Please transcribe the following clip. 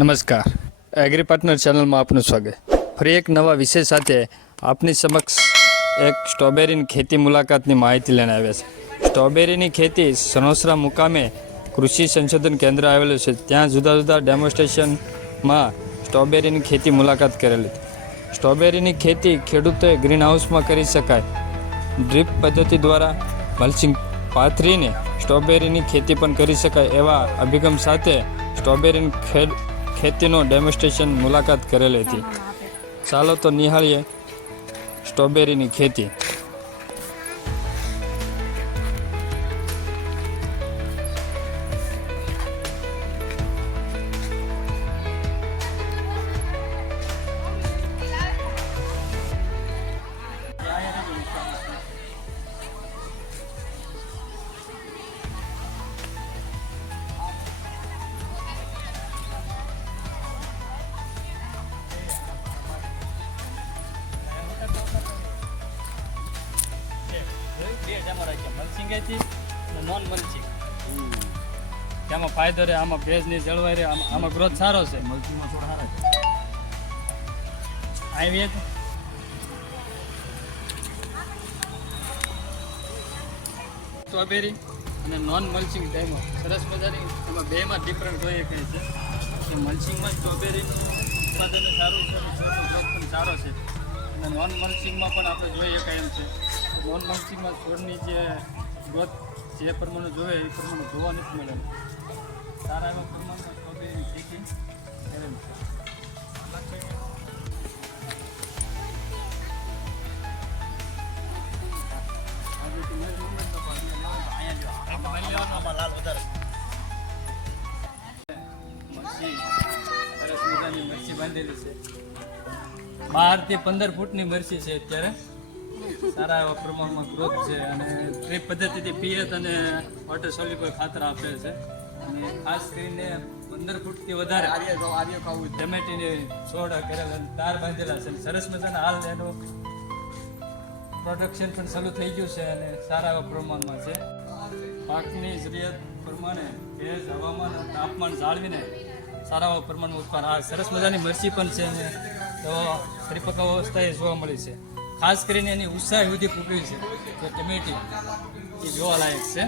નમસ્કાર, agri partner ચેનલમાં આપનું સ્વાગત. ફરી એક નવા વિષય સાથે આપની સમક્ષ એક સ્ટ્રોબેરીની ખેતી મુલાકાતની માહિતી લઈને આવ્યા છે. સ્ટ્રોબેરીની ખેતી સણોસરા મુકામે કૃષિ સંશોધન કેન્દ્ર આવેલું છે. ત્યાં જુદા જુદા ડેમોન્સ્ટ્રેશનમાં સ્ટ્રોબેરીની ખેતી મુલાકાત કરેલી હતી. સ્ટ્રોબેરીની ખેતી ખેડૂતોએ ગ્રીન હાઉસમાં કરી શકાય. ડ્રીપ પદ્ધતિ દ્વારા મલ્ચિંગ પાથરીને સ્ટ્રોબેરીની ખેતી પણ કરી શકાય એવા અભિગમ સાથે સ્ટ્રોબેરીની ખેતીનો ડેમોન્સ્ટ્રેશન મુલાકાત કરેલી હતી. ચાલો તો નિહાળીએ સ્ટ્રોબેરીની ખેતી. નોન મલ્ચિંગ તેમાં ફાયદો રહે, આમાં ભેજ નહીં જળવાઈ રહે, આમાં ગ્રોથ સારો છે. મલ્ચિંગમાં થોડા સારા આવી સ્ટ્રોબેરી અને નોન મલ્ચિંગ ટાઈમમાં સરસ મજાની એમાં બેમાં ડિફરન્ટ જોઈએ કહે છે કે મલ્ચિંગમાં સ્ટ્રોબેરીનું ઉત્પાદન સારું છે અને ગ્રોથ પણ સારો છે. અને નોન મલ્ચિંગમાં પણ આપણે જોઈએ શકાય એમ છે. નોન મલ્ચિંગમાં છોડની જે ગ્રોથ જે પ્રમાણે જોઈએ એ પ્રમાણે જોવા નથી મળેલું. સારા એવા પ્રમાણમાં સ્ટ્રોબેરીની ખેતી કરેલી છે. સરસ મજાની મરચી બાંધેલી છે. 12 થી 15 ફૂટની મરચી છે. અત્યારે સારા એવા પ્રમાણમાં ગ્રોથ છે અને ડ્રીપ પદ્ધતિથી પિયત અને વોટર સોલ્યુબલ ખાતર આપે છે. અને ખાસ કરીને 15 ફૂટથી વધારે ટમેટીની છોડ કરેલા અને તાર બાંધેલા છે. સરસ મજાના હાલ એનું પ્રોડક્શન પણ ચાલુ થઈ ગયું છે અને સારા એવા પ્રમાણમાં છે. પાકની જરૂરિયાત પ્રમાણે ભેજ, હવામાન અને તાપમાન જાળવીને સારા એવા પ્રમાણમાં ઉત્પાદન. આ સરસ મજાની મરચી પણ છે અને તો પરિપક્વ અવસ્થાએ જોવા મળી છે. ખાસ કરીને એની ઉત્સાહ સુધી પૂરી છે તો ટમેટી એ જોવાલાયક છે.